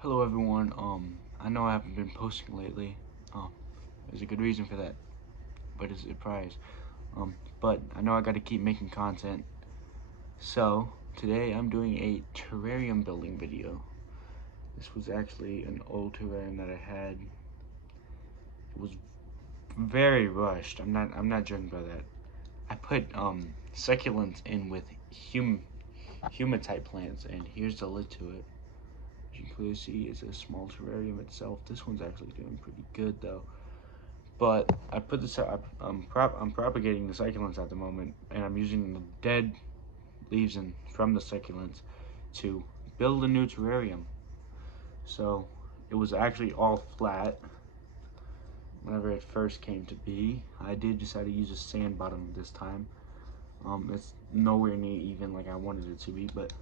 Hello everyone. I know I haven't been posting lately. There's a good reason for that, but it's a surprise. But I know I got to keep making content. So today I'm doing a terrarium building video. This was actually an old terrarium that I had. It was very rushed. I'm not joking about that. I put succulents in with humatite plants, and here's the lid to it. As you can clearly see, it's a small terrarium itself. This one's actually doing pretty good though. But I put this. I'm propagating the succulents at the moment, and I'm using the dead leaves from the succulents to build a new terrarium. So it was actually all flat whenever it first came to be. I did decide to use a sand bottom this time. It's nowhere near even like I wanted it to be, but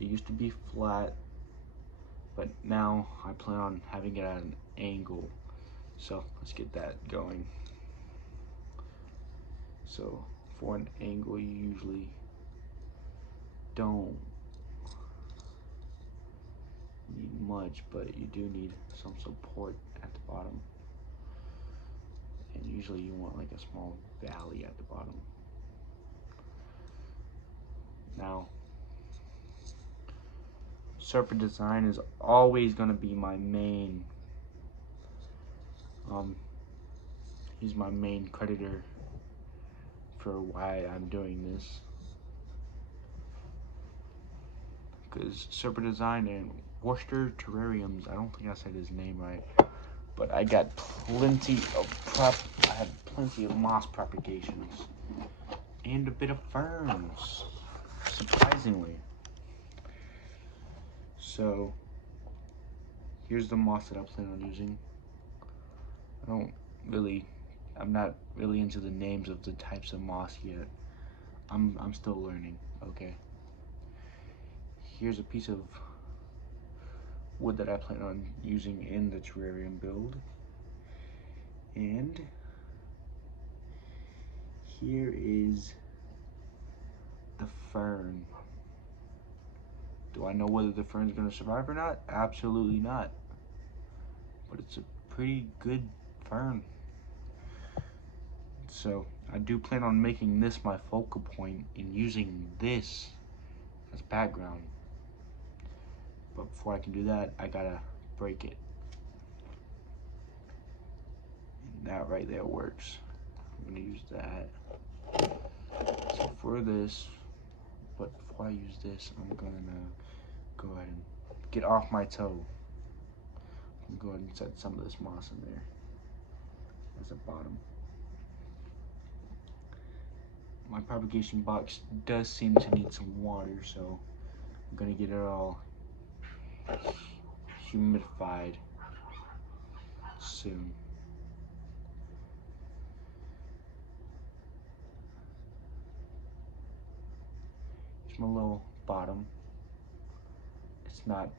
it used to be flat. But now I plan on having it at an angle. So let's get that going. So for an angle, you usually don't need much, but you do need some support at the bottom. And usually you want like a small valley at the bottom. Now, serpent design is always gonna be my main, he's my main creditor for why I'm doing this. Because Serpent Design and Worcester Terrariums, I don't think I said his name right, but I got plenty of I had plenty of moss propagations and a bit of ferns, surprisingly. So here's the moss that I plan on using. I'm not really into the names of the types of moss yet. I'm still learning, okay? Here's a piece of wood that I plan on using in the terrarium build. And here is the fern. Do I know whether the fern's gonna survive or not? Absolutely not. But it's a pretty good fern. So I do plan on making this my focal point and using this as background. But before I can do that, I gotta break it. And that right there works. I'm gonna use that. So for this, but before I use this, I'm gonna go ahead and get off my toe. I'm gonna go ahead and set some of this moss in there as a bottom. My propagation box does seem to need some water, so I'm gonna get it all humidified soon. Here's my little bottom. It's not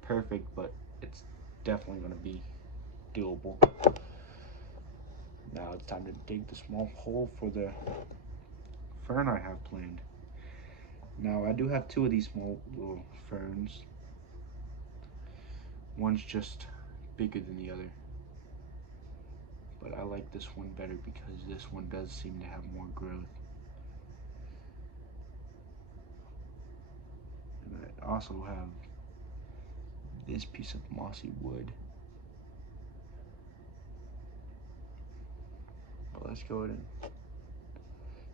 perfect, but it's definitely gonna be doable. Now it's time to dig the small hole for the fern I have planned. Now I do have two of these small little ferns. One's just bigger than the other. But I like this one better because this one does seem to have more growth. And I also have this piece of mossy wood. But let's go ahead and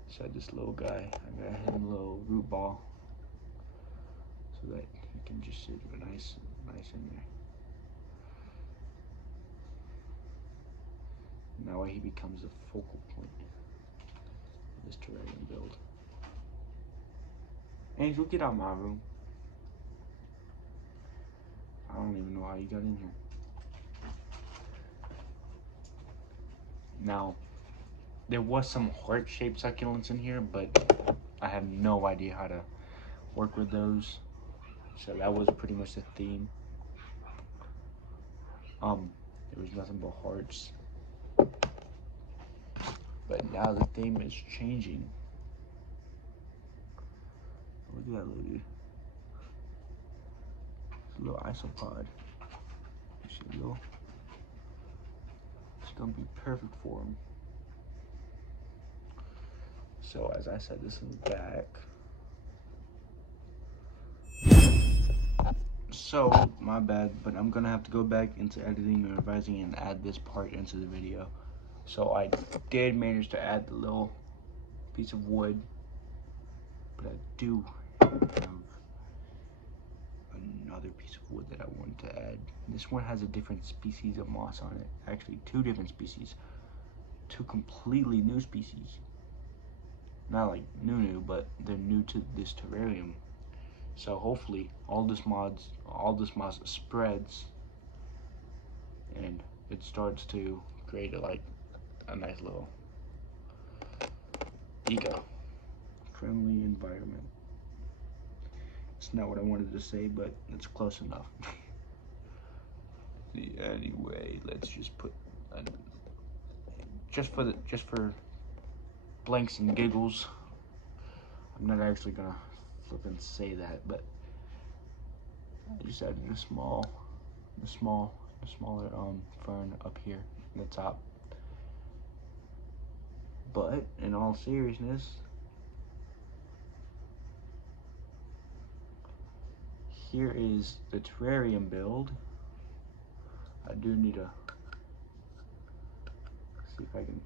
set this little guy. I'm gonna hit him a little root ball so that he can just sit nice in there. And that way he becomes the focal point of this terrarium build. Angel, get out of my room. I don't even know how you got in here. Now, there was some heart-shaped succulents in here, but I have no idea how to work with those. So that was pretty much the theme. There was nothing but hearts. But now the theme is changing. Look at that little dude. little isopod. See, it's gonna be perfect for him. So as I said, this in the back. So my bad, but I'm gonna have to go back into editing and revising and add this part into the video. So I did manage to add the little piece of wood, but I do have another piece of wood that I wanted to add. This one has a different species of moss on it. Actually, two different species. Two completely new species. Not like new, but they're new to this terrarium. So hopefully all this moss spreads and it starts to create like a nice little eco-friendly environment. It's not what I wanted to say, but it's close enough. Anyway, let's just put just for blanks and giggles. I'm not actually gonna flip and say that, but I just added a smaller fern up here in the top. But in all seriousness, here is the terrarium build. I do need to see if I can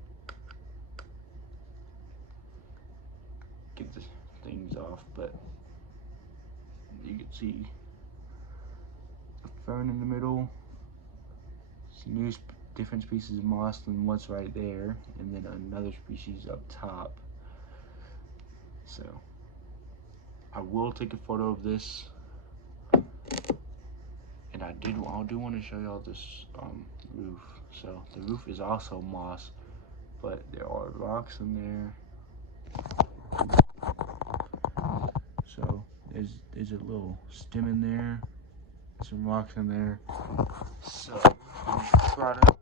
get the things off, but you can see a fern in the middle, some new different species of moss than what's right there, and then another species up top. So I will take a photo of this, and I do want to show y'all this roof. So the roof is also moss, but there are rocks in there. So there's a little stem in there, some rocks in there. So product.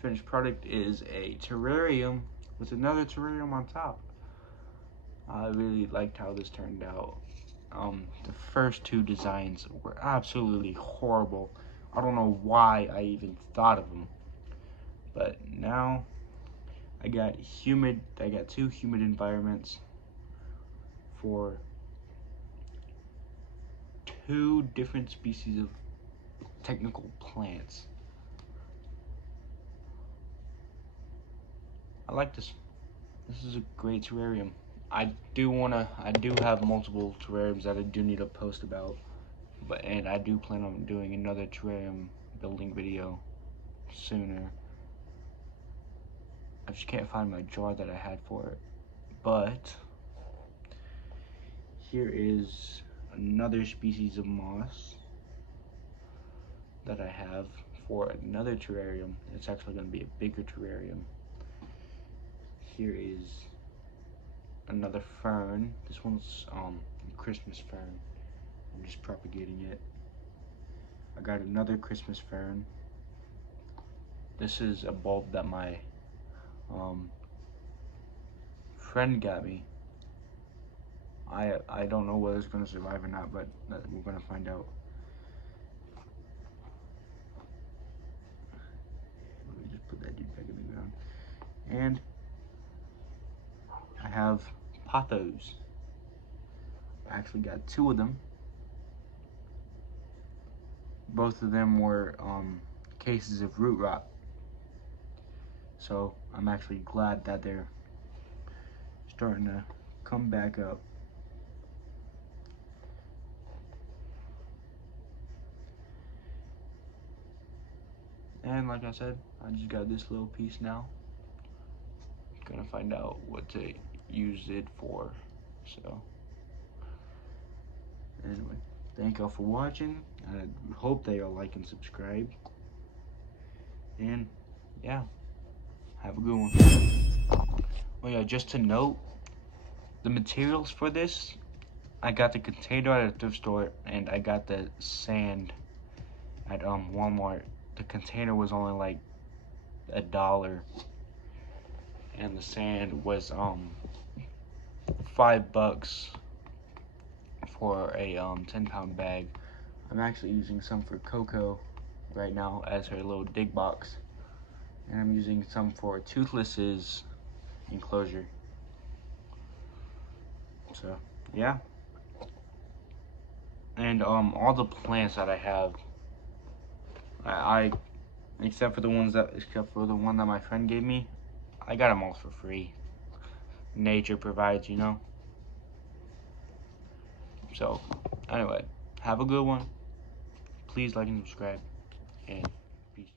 Finished product is a terrarium with another terrarium on top. I really liked how this turned out. The first two designs were absolutely horrible. I don't know why I even thought of them. But now I got two humid environments for two different species of technical plants. I like this. This is a great terrarium. I do have multiple terrariums that I do need to post about, and I do plan on doing another terrarium building video sooner. I just can't find my jar that I had for it. But here is another species of moss that I have for another terrarium. It's actually going to be a bigger terrarium. Here is another fern. This one's Christmas fern. I'm just propagating it. I got another Christmas fern. This is a bulb that my friend got me. I don't know whether it's going to survive or not, but we're going to find out. Let me just put that dude back in the ground. And I have pothos. I actually got two of them. Both of them were cases of root rot. So I'm actually glad that they're starting to come back up. And like I said, I just got this little piece now. Gonna find out what to use it for. So anyway, thank y'all for watching. I hope that y'all like and subscribe. And yeah, have a good one. Oh yeah, just to note, the materials for this, I got the container at a thrift store and I got the sand at Walmart. The container was only like $1, and the sand was $5 for a 10-pound bag. I'm actually using some for Coco right now as her little dig box, and I'm using some for Toothless's enclosure. So yeah, and all the plants that I have, I except for the one that my friend gave me, I got them all for free. Nature provides, you know. So anyway, have a good one. Please like and subscribe, and peace.